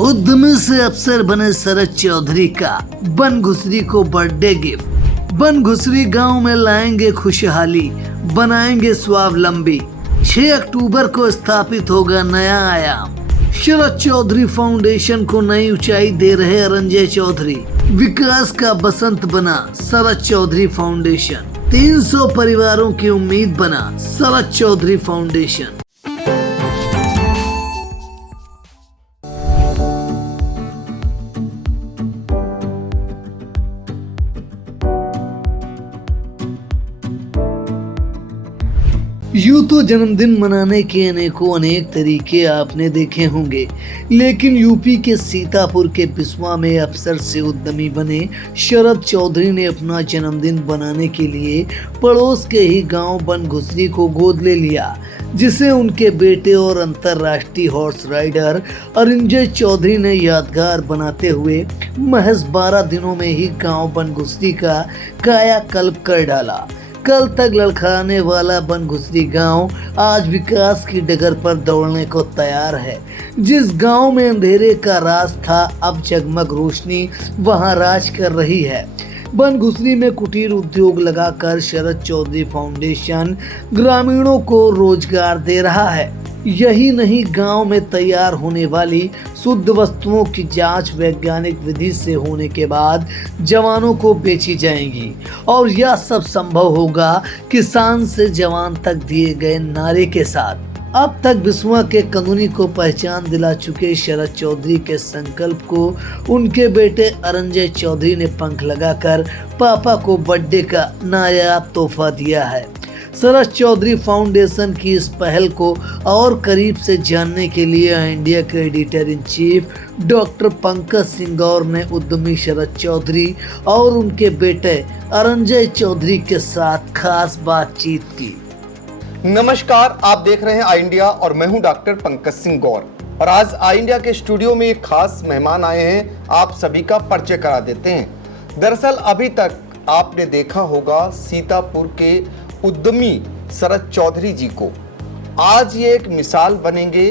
उद्यमी से अफसर बने शरद चौधरी का बनघुसरी को बर्थडे गिफ्ट। बनघुसरी गांव में लाएंगे खुशहाली, बनाएंगे स्वावलंबी। 6 अक्टूबर को स्थापित होगा नया आयाम। शरद चौधरी फाउंडेशन को नई ऊंचाई दे रहे अरंजय चौधरी। विकास का बसंत बना शरद चौधरी फाउंडेशन। 300 परिवारों की उम्मीद बना शरद चौधरी फाउंडेशन। यूं तो जन्मदिन मनाने के अनेक तरीके आपने देखे होंगे, लेकिन यूपी के सीतापुर के बिस्वा में अफसर से उद्यमी बने शरद चौधरी ने अपना जन्मदिन बनाने के लिए पड़ोस के ही गांव बनघुसरी को गोद ले लिया, जिसे उनके बेटे और अंतर्राष्ट्रीय हॉर्स राइडर अरंजय चौधरी ने यादगार बनाते हुए महज 12 दिनों में ही गांव बनघुसरी का कायाकल्प कर डाला। कल तक लड़खड़ाने वाला बनघुसरी गांव आज विकास की डगर पर दौड़ने को तैयार है। जिस गांव में अंधेरे का राज था, अब जगमग रोशनी वहां राज कर रही है। बनघुसरी में कुटीर उद्योग लगाकर शरद चौधरी फाउंडेशन ग्रामीणों को रोजगार दे रहा है। यही नहीं, गांव में तैयार होने वाली शुद्ध वस्तुओं की जांच वैज्ञानिक विधि से होने के बाद जवानों को बेची जाएंगी, और यह सब संभव होगा किसान से जवान तक दिए गए नारे के साथ। अब तक बिस्वा के कानूनी को पहचान दिला चुके शरद चौधरी के संकल्प को उनके बेटे अरंजय चौधरी ने पंख लगाकर पापा को बर्थडे का नायाब तोहफा दिया है। शरद चौधरी फाउंडेशन की इस पहल को और करीब से जानने के लिए इंडिया के editor in chief doctor Pankaj Singh Gaur ने उद्यमी शरद चौधरी और उनके बेटे अरंजय चौधरी के साथ खास बातचीत की। नमस्कार, आप देख रहे हैं आई इंडिया और मैं हूं डॉक्टर पंकज सिंह गौर। और आज आई इंडिया के स्टूडियो में एक खास मेहमान आए हैं, आप सभी का परिचय करा देते हैं। दरअसल अभी तक आपने देखा होगा सीतापुर के उद्यमी शरद चौधरी जी को। आज ये एक मिसाल बनेंगे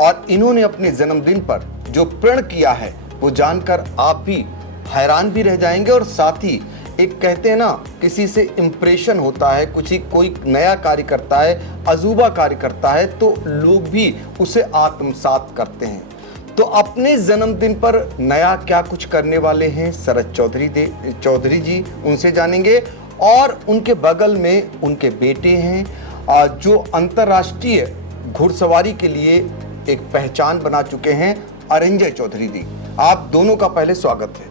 और इन्होंने अपने जन्मदिन पर जो प्रण किया है वो जानकर आप भी हैरान भी रह जाएंगे। और साथ ही एक कहते हैं ना, किसी से इंप्रेशन होता है, कोई नया कार्य करता है, अजूबा कार्य करता है, तो लोग भी उसे आत्मसात करते हैं। तो अपने जन्मदिन पर नया क्या कुछ करने वाले हैं शरद चौधरी जी, उनसे जानेंगे। और उनके बगल में उनके बेटे हैं जो अंतर्राष्ट्रीय घुड़सवारी के लिए एक पहचान बना चुके हैं, अरंजय चौधरी जी। आप दोनों का पहले स्वागत है।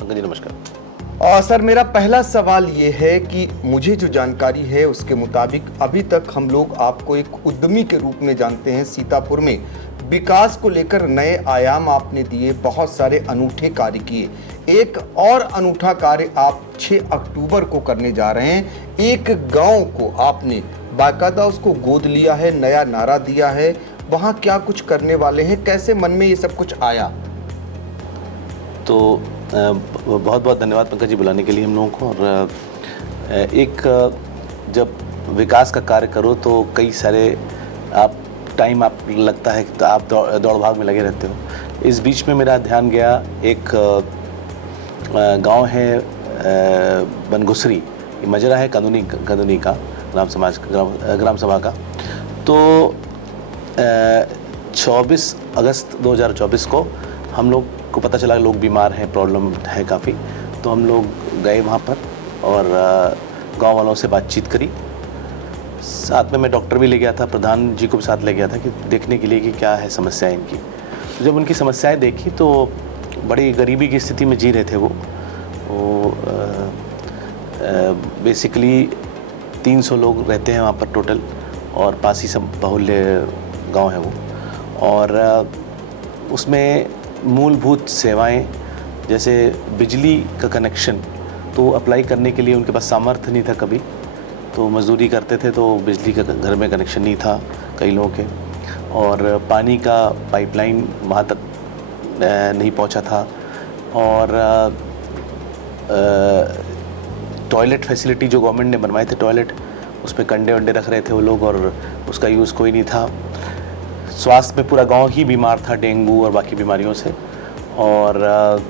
पंकज जी नमस्कार। और सर, मेरा पहला सवाल ये है कि मुझे जो जानकारी है उसके मुताबिक अभी तक हम लोग आपको एक उद्यमी के रूप में जानते हैं। सीतापुर में विकास को लेकर नए आयाम आपने दिए, बहुत सारे अनूठे कार्य किए। एक और अनूठा कार्य आप 6 अक्टूबर को करने जा रहे हैं। एक गांव को आपने बाकायदा उसको गोद लिया है, नया नारा दिया है। वहाँ क्या कुछ करने वाले हैं, कैसे मन में ये सब कुछ आया? तो बहुत बहुत धन्यवाद पंकज जी बुलाने के लिए हम लोगों को। और एक जब विकास का कार्य करो तो कई सारे आप लगता है कि आप दौड़ भाग में लगे रहते हो। इस बीच में मेरा ध्यान गया, एक गांव है बनघुसरी, मजरा है कानूनी का ग्राम सभा का। तो 24 अगस्त 2024 को हम लोग को पता चला लोग बीमार हैं, प्रॉब्लम है काफ़ी। तो हम लोग गए वहाँ पर और गांव वालों से बातचीत करी। साथ में मैं डॉक्टर भी ले गया था, प्रधान जी को भी साथ ले गया था कि देखने के लिए कि क्या है समस्याएं इनकी। तो जब उनकी समस्याएं देखी तो बड़ी गरीबी की स्थिति में जी रहे थे वो बेसिकली 300 लोग रहते हैं वहाँ पर टोटल, और पासी सब बाहुल्य गांव है वो। और उसमें मूलभूत सेवाएं जैसे बिजली का कनेक्शन तो अप्लाई करने के लिए उनके पास सामर्थ्य नहीं था कभी, तो मजदूरी करते थे तो बिजली का घर में कनेक्शन नहीं था कई लोगों के। और पानी का पाइपलाइन वहाँ तक नहीं पहुँचा था। और टॉयलेट फैसिलिटी जो गवर्नमेंट ने बनवाए थे टॉयलेट, उस पर कंडे वंडे रख रहे थे वो लोग और उसका यूज़ कोई नहीं था। स्वास्थ्य में पूरा गांव ही बीमार था डेंगू और बाकी बीमारियों से, और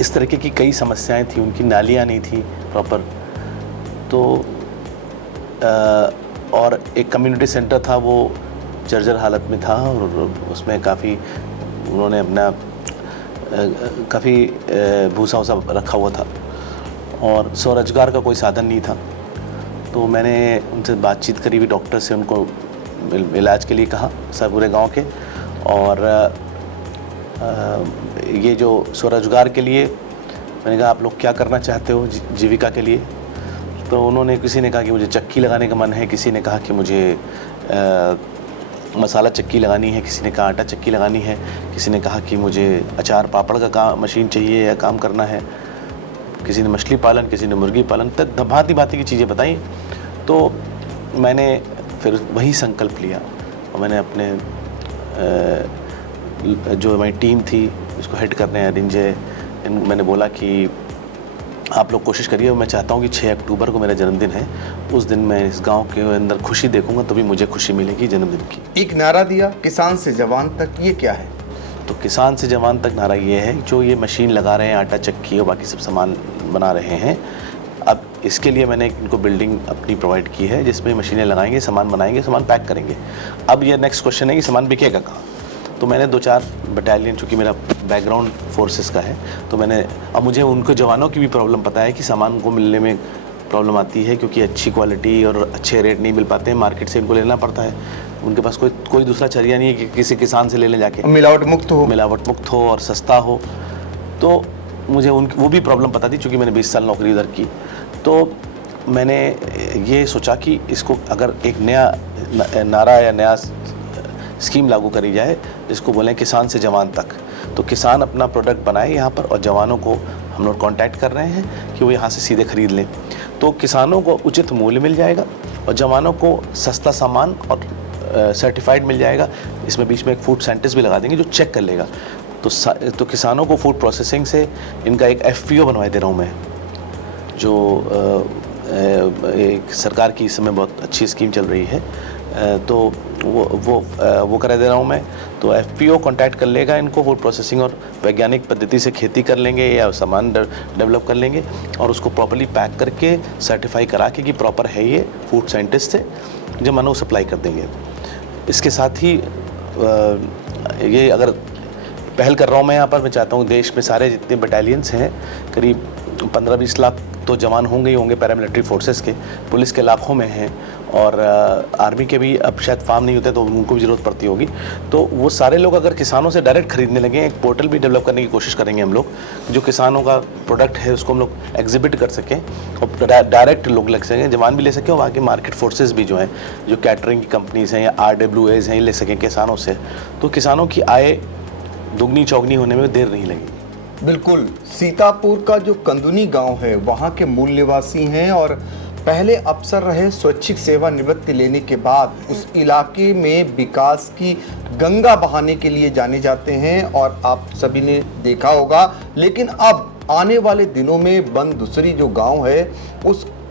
इस तरीके की कई समस्याएं थी। उनकी नालियां नहीं थी प्रॉपर, तो और एक कम्युनिटी सेंटर था वो जर्जर हालत में था, और उसमें काफ़ी उन्होंने अपना काफ़ी भूसा वूसा रखा हुआ था, और स्वरोजगार का कोई साधन नहीं था। तो मैंने उनसे बातचीत करी हुई, डॉक्टर से उनको इलाज के लिए कहा सब पूरे गांव के, और ये जो स्वरोजगार के लिए मैंने कहा आप लोग क्या करना चाहते हो जीविका के लिए। तो उन्होंने, किसी ने कहा कि मुझे चक्की लगाने का मन है, किसी ने कहा कि मुझे मसाला चक्की लगानी है, किसी ने कहा आटा चक्की लगानी है, किसी ने कहा कि मुझे अचार पापड़ का काम मशीन चाहिए या काम करना है, किसी ने मछली पालन, किसी ने मुर्गी पालन, तक भांति भांति की चीज़ें बताई। तो मैंने फिर वही संकल्प लिया, और मैंने अपने जो हमारी टीम थी इसको हेड करने हैं रिंजे, मैंने बोला कि आप लोग कोशिश करिए, मैं चाहता हूँ कि 6 अक्टूबर को मेरा जन्मदिन है, उस दिन मैं इस गांव के अंदर खुशी देखूंगा, तभी मुझे खुशी मिलेगी जन्मदिन की। एक नारा दिया, किसान से जवान तक, ये क्या है? तो किसान से जवान तक नारा ये है, जो ये मशीन लगा रहे हैं, आटा चक्की और बाकी सब सामान बना रहे हैं, अब इसके लिए मैंने इनको बिल्डिंग अपनी प्रोवाइड की है, जिसमें मशीनें लगाएंगे, सामान बनाएंगे, सामान पैक करेंगे। अब ये नेक्स्ट क्वेश्चन है कि सामान बिकेगा कहाँ। तो मैंने 2-4 बटालियन, चूँकि मेरा बैकग्राउंड फोर्सेस का है, तो मैंने, अब मुझे उनको जवानों की भी प्रॉब्लम पता है कि सामान को मिलने में प्रॉब्लम आती है, क्योंकि अच्छी क्वालिटी और अच्छे रेट नहीं मिल पाते हैं, मार्केट से इनको लेना पड़ता है। उनके पास कोई दूसरा जरिया नहीं है कि किसी किसान से ले लें जाके, मिलावट मुक्त हो और सस्ता हो। तो मुझे वो भी प्रॉब्लम पता थी, चूँकि मैंने 20 साल नौकरी उधर की। तो मैंने ये सोचा कि इसको अगर एक नया नारा या नया स्कीम लागू करी जाए, जिसको बोलें किसान से जवान तक। तो किसान अपना प्रोडक्ट बनाए यहाँ पर, और जवानों को हम लोग कांटेक्ट कर रहे हैं कि वो यहाँ से सीधे खरीद लें। तो किसानों को उचित मूल्य मिल जाएगा, और जवानों को सस्ता सामान और सर्टिफाइड मिल जाएगा। इसमें बीच में एक फूड साइंटिस्ट भी लगा देंगे जो चेक कर लेगा। तो किसानों को फूड प्रोसेसिंग से इनका एक FPO बनवा दे रहा हूँ मैं, जो एक सरकार की इस समय बहुत अच्छी स्कीम चल रही है। तो वो करा दे रहा हूँ मैं। तो FPO कांटेक्ट कर लेगा इनको, फूड प्रोसेसिंग और वैज्ञानिक पद्धति से खेती कर लेंगे या सामान डेवलप कर लेंगे, और उसको प्रॉपर्ली पैक करके सर्टिफाई करा के कि प्रॉपर है ये, फूड साइंटिस्ट से जो मानो सप्लाई कर देंगे। इसके साथ ही ये अगर पहल कर रहा हूँ मैं यहाँ पर, मैं चाहता हूँ देश में सारे जितने बटालियंस हैं, करीब 15-20 लाख तो जवान होंगे ही होंगे पैरामिलिट्री फोर्सेस के, पुलिस के लाखों में हैं, और आर्मी के भी अब शायद फार्म नहीं होते तो उनको भी ज़रूरत पड़ती होगी। तो वो सारे लोग अगर किसानों से डायरेक्ट खरीदने लगे, एक पोर्टल भी डेवलप करने की कोशिश करेंगे हम लोग, जो किसानों का प्रोडक्ट है उसको हम लोग एग्जिबिट कर सकें, और डायरेक्ट लोग लग सकें, जवान भी ले सकें, और बाकी मार्केट फोर्सेस भी जो हैं, जो कैटरिंग की कंपनीज़ हैं या RWAs हैं, ले सकें किसानों से। तो किसानों की आय दुगनी चौगनी होने में देर नहीं लगेगी। बिल्कुल। सीतापुर का जो कंदुनी गांव है, वहाँ के मूल निवासी हैं, और पहले अफसर रहे, स्वैच्छिक सेवानिवृत्ति लेने के बाद उस इलाके में विकास की गंगा बहाने के लिए जाने जाते हैं, और आप सभी ने देखा होगा। लेकिन अब आने वाले दिनों में बंदुसरी जो गांव है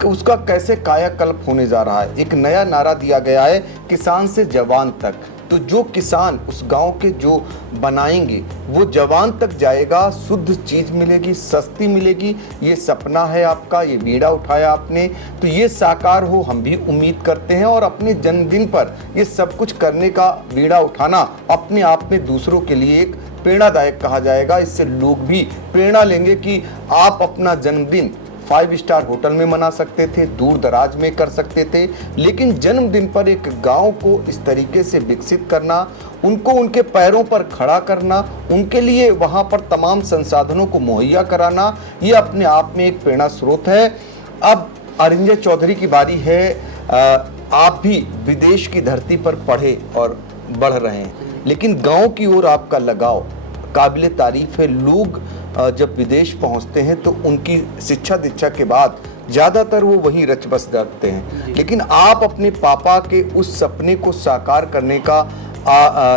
उसका कैसे कायाकल्प होने जा रहा है। एक नया नारा दिया गया है, किसान से जवान तक। तो जो किसान उस गांव के जो बनाएंगे वो जवान तक जाएगा, शुद्ध चीज मिलेगी, सस्ती मिलेगी। ये सपना है आपका, ये बीड़ा उठाया आपने, तो ये साकार हो हम भी उम्मीद करते हैं। और अपने जन्मदिन पर ये सब कुछ करने का बीड़ा उठाना अपने आप में दूसरों के लिए एक प्रेरणादायक कहा जाएगा। इससे लोग भी प्रेरणा लेंगे कि आप अपना जन्मदिन 5 स्टार होटल में मना सकते थे, दूर दराज में कर सकते थे, लेकिन जन्मदिन पर एक गांव को इस तरीके से विकसित करना, उनको उनके पैरों पर खड़ा करना, उनके लिए वहां पर तमाम संसाधनों को मुहैया कराना, ये अपने आप में एक प्रेरणा स्रोत है। अब अरिंजय चौधरी की बारी है। आप भी विदेश की धरती पर पढ़े और बढ़ रहे हैं, लेकिन गांव की ओर आपका लगाव काबिले तारीफ है। लोग जब विदेश पहुंचते हैं तो उनकी शिक्षा दीक्षा के बाद ज़्यादातर वो वहीं रच बस जाते हैं, लेकिन आप अपने पापा के उस सपने को साकार करने का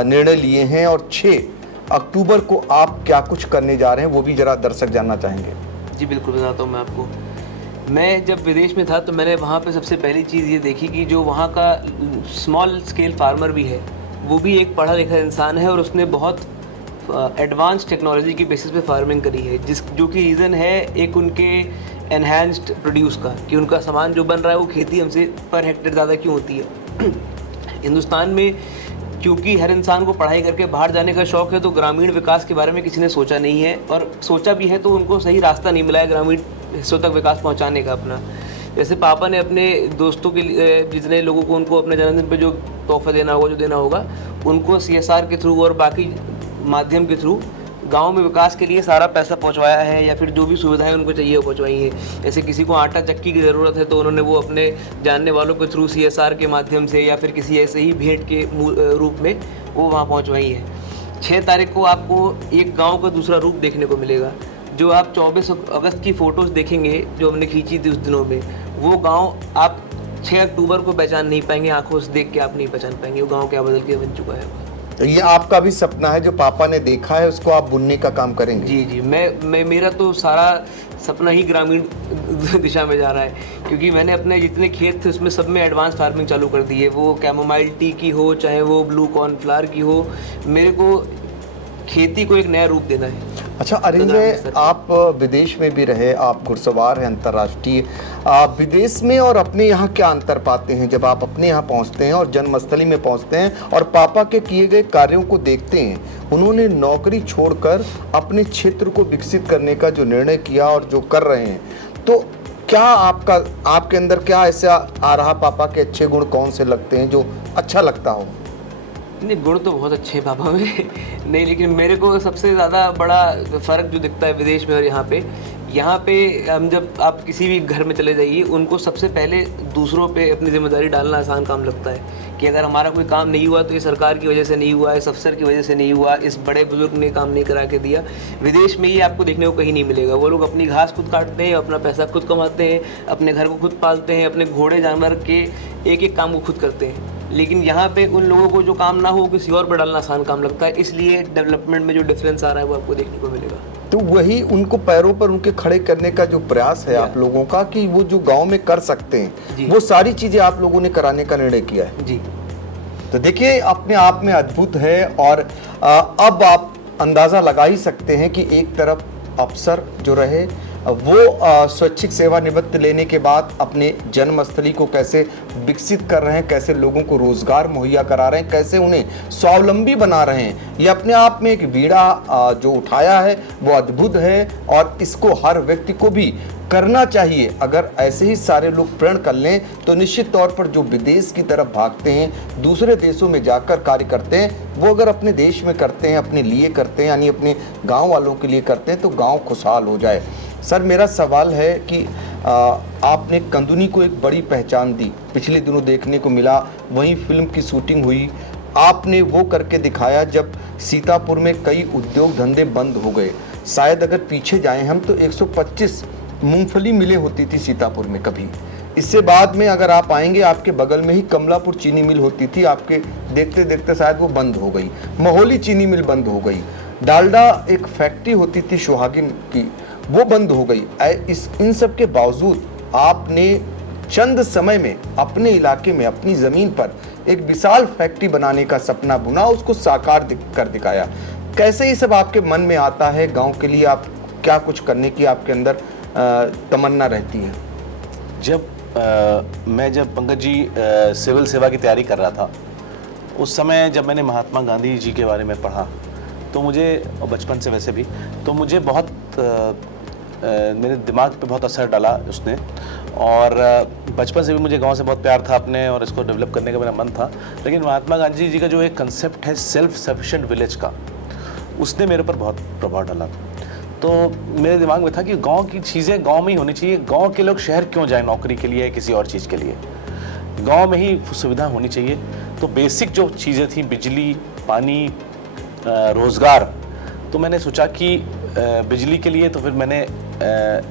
निर्णय लिए हैं, और 6 अक्टूबर को आप क्या कुछ करने जा रहे हैं वो भी ज़रा दर्शक जानना चाहेंगे। जी बिल्कुल बताता हूँ मैं आपको। मैं जब विदेश में था तो मैंने वहाँ पे सबसे पहली चीज़ ये देखी कि जो वहाँ का स्मॉल स्केल फार्मर भी है वो भी एक पढ़ा लिखा इंसान है और उसने बहुत एडवांस टेक्नोलॉजी की बेसिस पे फार्मिंग करी है, जो कि रीज़न है एक उनके एनहांस्ड प्रोड्यूस का, कि उनका सामान जो बन रहा है वो खेती हमसे पर हेक्टेयर ज़्यादा क्यों होती है। हिंदुस्तान में क्योंकि हर इंसान को पढ़ाई करके बाहर जाने का शौक़ है, तो ग्रामीण विकास के बारे में किसी ने सोचा नहीं है, और सोचा भी है तो उनको सही रास्ता नहीं मिला है ग्रामीण हिस्सों तक विकास पहुंचाने का अपना। जैसे पापा ने अपने दोस्तों के लिए, जितने लोगों को उनको अपने जन्मदिन पे जो तोहफा देना होगा, जो देना होगा, उनको CSR के थ्रू और बाकी माध्यम के थ्रू गांव में विकास के लिए सारा पैसा पहुंचवाया है, या फिर जो भी सुविधाएं उनको चाहिए वो पहुंचवाई है। जैसे किसी को आटा चक्की की ज़रूरत है तो उन्होंने वो अपने जानने वालों के थ्रू CSR के माध्यम से या फिर किसी ऐसे ही भेंट के रूप में वो वहाँ पहुँचवाई है। 6 तारीख को आपको एक गाँव का दूसरा रूप देखने को मिलेगा। जो आप 24 अगस्त की फ़ोटोज़ देखेंगे जो हमने खींची थी उस दिनों में, वो गाँव आप 6 अक्टूबर को पहचान नहीं पाएंगे, आंखों से देख के आप नहीं पहचान पाएंगे वो गाँव क्या बदल के बन चुका है। तो ये आपका भी सपना है, जो पापा ने देखा है उसको आप बुनने का काम करेंगे? जी, मैं मेरा तो सारा सपना ही ग्रामीण दिशा में जा रहा है, क्योंकि मैंने अपने जितने खेत थे उसमें सब में एडवांस फार्मिंग चालू कर दी है। वो कैमोमाइल टी की हो, चाहे वो ब्लू कॉर्नफ्लावर की हो, मेरे को खेती को एक नया रूप देना है। अच्छा अरिंजय, आप विदेश में भी रहे, आप घुड़सवार हैं अंतर्राष्ट्रीय, आप विदेश में और अपने यहाँ क्या अंतर पाते हैं जब आप अपने यहाँ पहुँचते हैं और जन्मस्थली में पहुँचते हैं और पापा के किए गए कार्यों को देखते हैं? उन्होंने नौकरी छोड़कर अपने क्षेत्र को विकसित करने का जो निर्णय किया और जो कर रहे हैं, तो क्या आपके अंदर क्या ऐसा आ रहा? पापा के अच्छे गुण कौन से लगते हैं जो अच्छा लगता हो? नहीं, गुण तो बहुत अच्छे हैं पापा में नहीं, लेकिन मेरे को सबसे ज़्यादा बड़ा फ़र्क जो दिखता है विदेश में और यहाँ पे हम जब आप किसी भी घर में चले जाइए, उनको सबसे पहले दूसरों पे अपनी जिम्मेदारी डालना आसान काम लगता है, कि अगर हमारा कोई काम नहीं हुआ तो ये सरकार की वजह से नहीं हुआ, इस अफसर की वजह से नहीं हुआ, इस बड़े बुजुर्ग ने काम नहीं करा के दिया। विदेश में ये आपको देखने को कहीं नहीं मिलेगा। वो लोग अपनी घास खुद काटते हैं, अपना पैसा खुद कमाते हैं, अपने घर को खुद पालते हैं, अपने घोड़े जानवर के एक काम को खुद करते हैं। लेकिन यहाँ पे उन लोगों को जो काम ना हो किसी और पर डालना आसान काम लगता है, इसलिए डेवलपमेंट में जो डिफरेंस आ रहा है वो आपको देखने को मिलेगा। तो वही उनको पैरों पर उनके खड़े करने का जो प्रयास है आप लोगों का, कि वो जो गांव में कर सकते हैं वो सारी चीजें आप लोगों ने कराने का निर्णय किया है। जी, तो देखिए अपने आप में अद्भुत है। और अब आप अंदाजा लगा ही सकते हैं कि एक तरफ अफसर जो रहे वो स्वैच्छिक सेवानिवृत्ति लेने के बाद अपने जन्मस्थली को कैसे विकसित कर रहे हैं, कैसे लोगों को रोजगार मुहैया करा रहे हैं, कैसे उन्हें स्वावलंबी बना रहे हैं। ये अपने आप में एक बीड़ा जो उठाया है वो अद्भुत है, और इसको हर व्यक्ति को भी करना चाहिए। अगर ऐसे ही सारे लोग प्रण कर लें तो निश्चित तौर पर जो विदेश की तरफ भागते हैं, दूसरे देशों में जाकर कार्य करते हैं, वो अगर अपने देश में करते हैं, अपने लिए करते हैं, यानी अपने गांव वालों के लिए करते हैं, तो गांव खुशहाल हो जाए। सर, मेरा सवाल है कि आपने कंदुनी को एक बड़ी पहचान दी, पिछले दिनों देखने को मिला, वहीं फिल्म की शूटिंग हुई, आपने वो करके दिखाया जब सीतापुर में कई उद्योग धंधे बंद हो गए। शायद अगर पीछे जाएं हम तो 125 मूंगफली मिलें होती थी सीतापुर में कभी। इससे बाद में अगर आप आएंगे, आपके बगल में ही कमलापुर चीनी मिल होती थी, आपके देखते देखते शायद वो बंद हो गई। मोहली चीनी मिल बंद हो गई। डालडा एक फैक्ट्री होती थी सुहागिन की, वो बंद हो गई। इन सब के बावजूद आपने चंद समय में अपने इलाके में, अपनी ज़मीन पर एक विशाल फैक्ट्री बनाने का सपना बुना, उसको साकार कर दिखाया। कैसे ये सब आपके मन में आता है? गांव के लिए आप क्या कुछ करने की आपके अंदर तमन्ना रहती है? जब पंकज जी सिविल सेवा की तैयारी कर रहा था, उस समय जब मैंने महात्मा गांधी जी के बारे में पढ़ा, तो मुझे, बचपन से वैसे भी, तो मुझे बहुत मेरे दिमाग पे बहुत असर डाला उसने। और बचपन से भी मुझे गांव से बहुत प्यार था अपने, और इसको डेवलप करने का मेरा मन था। लेकिन महात्मा गांधी जी का जो एक कंसेप्ट है सेल्फ सफिशिएंट विलेज का, उसने मेरे पर बहुत प्रभाव डाला। तो मेरे दिमाग में था कि गांव की चीज़ें गांव में ही होनी चाहिए। गांव के लोग शहर क्यों जाएं नौकरी के लिए, किसी और चीज़ के लिए? गांव में ही सुविधा होनी चाहिए। तो बेसिक जो चीज़ें थी, बिजली, पानी, रोज़गार, तो मैंने सोचा कि बिजली के लिए तो फिर मैंने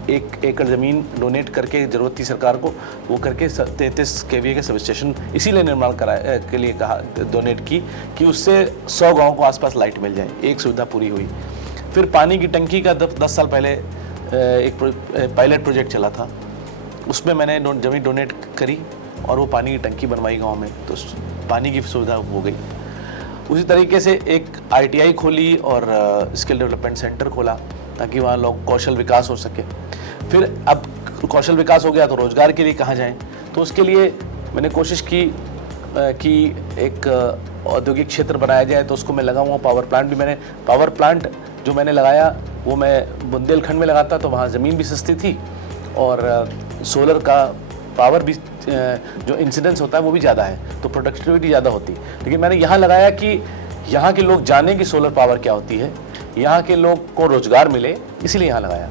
1 एकड़ ज़मीन डोनेट करके, ज़रूरत थी सरकार को, वो करके 33 kVA के सब स्टेशन इसीलिए निर्माण कराए के लिए कहा, डोनेट की, कि उससे 100 गाँव को आसपास लाइट मिल जाए। एक सुविधा पूरी हुई। फिर पानी की टंकी का 10 साल पहले एक पायलट प्रोजेक्ट चला था, उसमें मैंने ज़मीन डोनेट करी और वो पानी की टंकी बनवाई गाँव में, तो पानी की सुविधा हो गई। उसी तरीके से एक ITI खोली और स्किल डेवलपमेंट सेंटर खोला ताकि वहाँ लोग कौशल विकास हो सके। फिर अब कौशल विकास हो गया तो रोज़गार के लिए कहाँ जाएं, तो उसके लिए मैंने कोशिश की कि एक औद्योगिक क्षेत्र बनाया जाए। तो उसको मैं लगा हुआ पावर प्लांट जो मैंने लगाया वो मैं बुंदेलखंड में लगाता तो वहाँ ज़मीन भी सस्ती थी और सोलर का पावर भी जो इंसिडेंस होता है वो भी ज़्यादा है, तो प्रोडक्टिविटी ज़्यादा होती। लेकिन मैंने यहाँ लगाया कि यहाँ के लोग जाने कि सोलर पावर क्या होती है, यहाँ के लोग को रोज़गार मिले, इसीलिए यहाँ लगाया।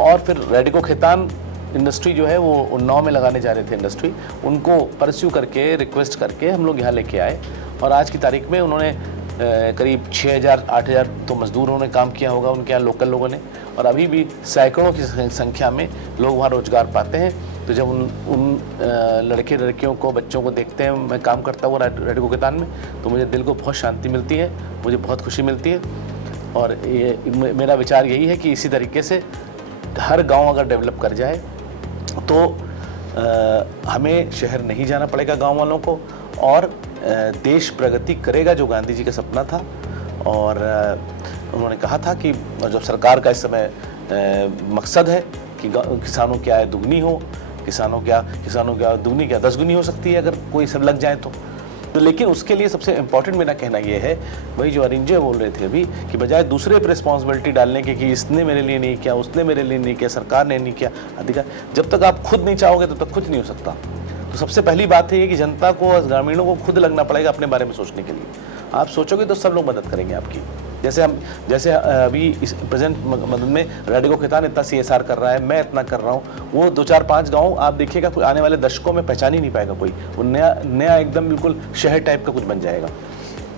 और फिर रेडिको खेतान इंडस्ट्री जो है वो उन्नाव में लगाने जा रहे थे इंडस्ट्री, उनको परस्यू करके रिक्वेस्ट करके हम लोग यहाँ लेके आए और आज की तारीख में उन्होंने करीब 6,000-8,000 तो मज़दूरों ने काम किया होगा उनके यहाँ लोकल लोगों ने, और अभी भी सैकड़ों की संख्या में लोग वहाँ रोज़गार पाते हैं। तो जब उन लड़के लड़कियों को बच्चों को देखते हैं, मैं काम करता हुआ रेडिको खेतान में, तो मुझे दिल को बहुत शांति मिलती है, मुझे बहुत खुशी मिलती है। और ये मेरा विचार यही है कि इसी तरीके से हर गांव अगर डेवलप कर जाए तो हमें शहर नहीं जाना पड़ेगा गांव वालों को, और देश प्रगति करेगा, जो गांधी जी का सपना था। और उन्होंने कहा था कि जब सरकार का इस समय मकसद है कि किसानों की आय दुगनी हो, किसानों की आय दुगनी क्या 10 गुनी हो सकती है अगर कोई सब लग जाए तो लेकिन उसके लिए सबसे इम्पॉर्टेंट मेरा कहना ये है, वही जो अरिंजय बोल रहे थे अभी, कि बजाय दूसरे पर रिस्पॉन्सिबिलिटी डालने के कि इसने मेरे लिए नहीं किया, उसने मेरे लिए नहीं किया, सरकार ने नहीं किया, अधिकार, जब तक आप खुद नहीं चाहोगे तब तक कुछ नहीं हो सकता। तो सबसे पहली बात है ये कि जनता को, ग्रामीणों को खुद लगना पड़ेगा अपने बारे में सोचने के लिए। आप सोचोगे तो सब लोग मदद करेंगे आपकी। जैसे अभी इस प्रेजेंट मदद में रेडिको खेतान इतना CSR कर रहा है, मैं इतना कर रहा हूँ, वो 2-4-5 गाँव आप देखिएगा आने वाले दशकों में पहचान ही नहीं पाएगा कोई, वो नया एकदम बिल्कुल शहर टाइप का कुछ बन जाएगा।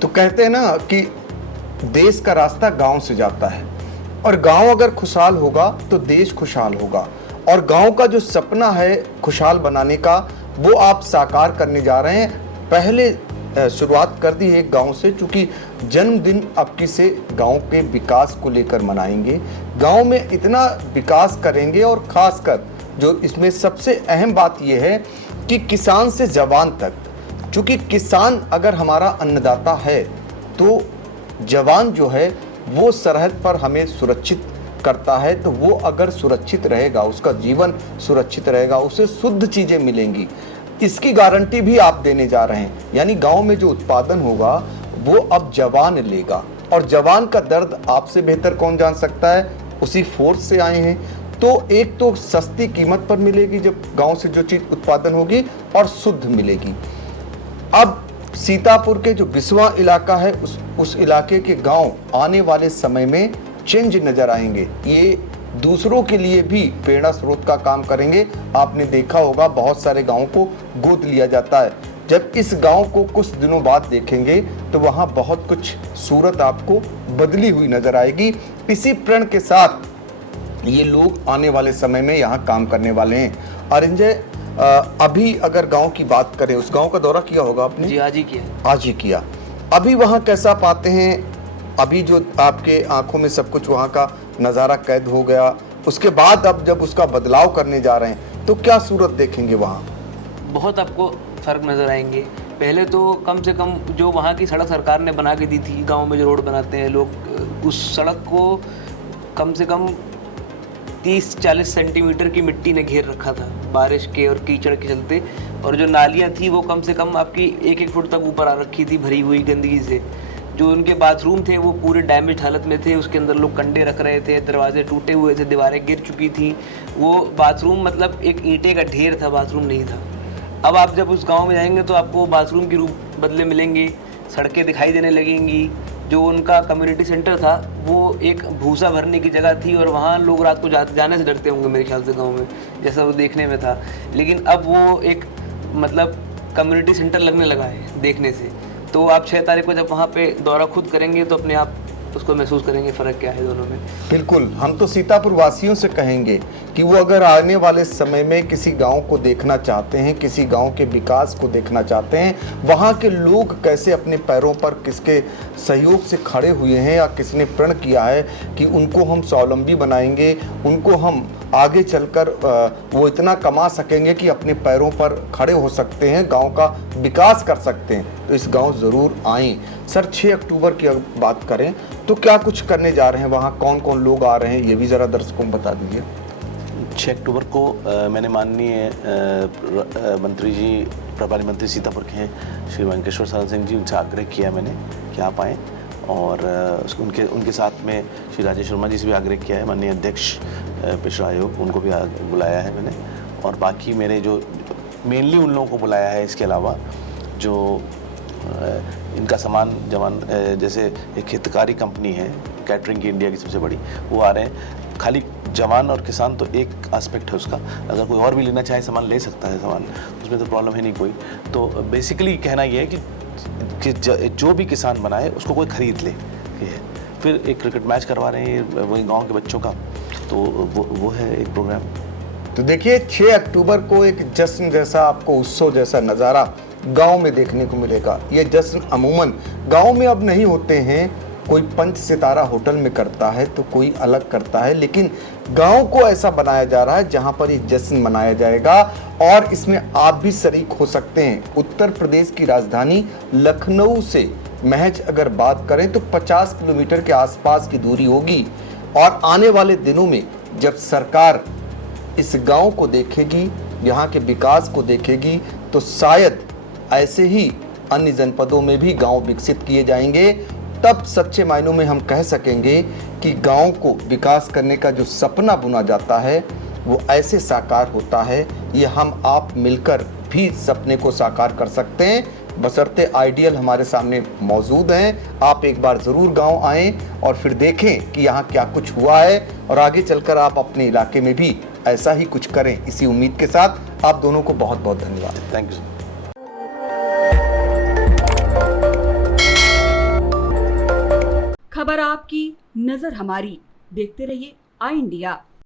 तो कहते हैं ना कि देश का रास्ता गांव से जाता है, और गांव अगर खुशहाल होगा तो देश खुशहाल होगा। और गांव का जो सपना है खुशहाल बनाने का, वो आप साकार करने जा रहे हैं। पहले शुरुआत कर दी है एक गांव से, चूंकि जन्मदिन आपकी से गांव के विकास को लेकर मनाएंगे, गांव में इतना विकास करेंगे। और खासकर जो इसमें सबसे अहम बात यह है कि किसान से जवान तक, चूंकि किसान अगर हमारा अन्नदाता है तो जवान जो है वो सरहद पर हमें सुरक्षित करता है। तो वो अगर सुरक्षित रहेगा, उसका जीवन सुरक्षित रहेगा, उसे शुद्ध चीज़ें मिलेंगी, इसकी गारंटी भी आप देने जा रहे हैं। यानी गांव में जो उत्पादन होगा वो अब जवान लेगा, और जवान का दर्द आपसे बेहतर कौन जान सकता है, उसी फोर्स से आए हैं। तो एक तो सस्ती कीमत पर मिलेगी जब गांव से जो चीज़ उत्पादन होगी, और शुद्ध मिलेगी। अब सीतापुर के जो बिस्वा इलाका है, उस इलाके के गांव आने वाले समय में चेंज नज़र आएंगे। ये दूसरों के लिए भी प्रेरणा स्रोत का काम करेंगे। आपने देखा होगा बहुत सारे गांवों को गोद लिया जाता है। जब इस गांव को कुछ दिनों बाद देखेंगे तो वहां बहुत कुछ सूरत आपको बदली हुई नजर आएगी। इसी प्रण के साथ ये लोग आने वाले समय में यहाँ काम करने वाले हैं। अरिंजय, अभी अगर गांव की बात करें, उस गांव का दौरा किया होगा आपने? जी, आज ही किया। अभी वहाँ कैसा पाते हैं? अभी जो आपके आंखों में सब कुछ वहाँ का नज़ारा कैद हो गया, उसके बाद अब जब उसका बदलाव करने जा रहे हैं तो क्या सूरत देखेंगे वहाँ? बहुत आपको फ़र्क नज़र आएंगे। पहले तो कम से कम जो वहाँ की सड़क सरकार ने बना के दी थी, गांव में जो रोड बनाते हैं लोग, उस सड़क को कम से कम 30-40 सेंटीमीटर की मिट्टी ने घेर रखा था बारिश के और कीचड़ के चलते। और जो नालियाँ थी वो कम से कम आपकी 1-1 फुट तक ऊपर आ रखी थी भरी हुई गंदगी से। जो उनके बाथरूम थे वो पूरे डैमेज हालत में थे, उसके अंदर लोग कंडे रख रहे थे, दरवाजे टूटे हुए थे, दीवारें गिर चुकी थी। वो बाथरूम मतलब एक ईंटे का ढेर था, बाथरूम नहीं था। अब आप जब उस गांव में जाएंगे तो आपको बाथरूम के रूप बदले मिलेंगे, सड़कें दिखाई देने लगेंगी। जो उनका कम्युनिटी सेंटर था वो एक भूसा भरने की जगह थी, और वहाँ लोग रात को जाने से डरते होंगे मेरे ख्याल से गाँव में, जैसा वो देखने में था। लेकिन अब वो एक मतलब कम्युनिटी सेंटर लगने लगा है देखने से। तो आप 6 तारीख को जब वहाँ पे दौरा खुद करेंगे तो अपने आप उसको महसूस करेंगे फ़र्क क्या है दोनों में। बिल्कुल, हम तो सीतापुर वासियों से कहेंगे कि वो अगर आने वाले समय में किसी गांव को देखना चाहते हैं, किसी गांव के विकास को देखना चाहते हैं, वहाँ के लोग कैसे अपने पैरों पर किसके सहयोग से खड़े हुए हैं, या किसने प्रण किया है कि उनको हम स्वावलंबी बनाएंगे, उनको हम आगे चलकर वो इतना कमा सकेंगे कि अपने पैरों पर खड़े हो सकते हैं, गाँव का विकास कर सकते हैं। तो इस गांव ज़रूर आएँ। सर 6 अक्टूबर की अगर बात करें तो क्या कुछ करने जा रहे हैं, वहाँ कौन कौन लोग आ रहे हैं, ये भी ज़रा दर्शकों को बता दीजिए। 6 अक्टूबर को मैंने माननीय मंत्री जी, प्रभारी मंत्री सीतापुर के हैं श्री वेंकटेश्वर शरण सिंह जी, उनसे आग्रह किया मैंने कि आप आएँ, और उनके साथ में श्री राजेश शर्मा जी से भी आग्रह किया है, माननीय अध्यक्ष पिछड़ा आयोग, उनको भी बुलाया है मैंने, और बाकी मेरे जो मेनली उन लोगों को बुलाया है, इसके अलावा जो इनका सामान जैसे एक हितकारी कंपनी है कैटरिंग की, इंडिया की सबसे बड़ी, वो आ रहे हैं। खाली जवान और किसान तो एक एस्पेक्ट है उसका, अगर कोई और भी लेना चाहे सामान ले सकता है सामान, उसमें तो प्रॉब्लम है नहीं कोई। तो बेसिकली कहना ये है कि जो भी किसान बनाए उसको कोई खरीद ले, ये है। फिर एक क्रिकेट मैच करवा रहे हैं वही गांव के बच्चों का, तो वो है एक प्रोग्राम। तो देखिए 6 अक्टूबर को एक जश्न जैसा, आपको उत्सव जैसा नज़ारा गांव में देखने को मिलेगा। ये जश्न अमूमन गांव में अब नहीं होते हैं, कोई 5 सितारा होटल में करता है तो कोई अलग करता है, लेकिन गांव को ऐसा बनाया जा रहा है जहां पर ये जश्न मनाया जाएगा और इसमें आप भी शरीक हो सकते हैं। उत्तर प्रदेश की राजधानी लखनऊ से महज अगर बात करें तो 50 किलोमीटर के आसपास की दूरी होगी, और आने वाले दिनों में जब सरकार इस गांव को देखेगी, यहाँ के विकास को देखेगी, तो शायद ऐसे ही अन्य जनपदों में भी गांव विकसित किए जाएंगे। तब सच्चे मायनों में हम कह सकेंगे कि गांव को विकास करने का जो सपना बुना जाता है वो ऐसे साकार होता है। ये हम आप मिलकर भी सपने को साकार कर सकते हैं, बशर्ते आइडियल हमारे सामने मौजूद हैं। आप एक बार ज़रूर गांव आएँ और फिर देखें कि यहाँ क्या कुछ हुआ है, और आगे चलकर आप अपने इलाके में भी ऐसा ही कुछ करें। इसी उम्मीद के साथ आप दोनों को बहुत बहुत धन्यवाद। Thank you. खबर आपकी, नजर हमारी। देखते रहिए आई इंडिया।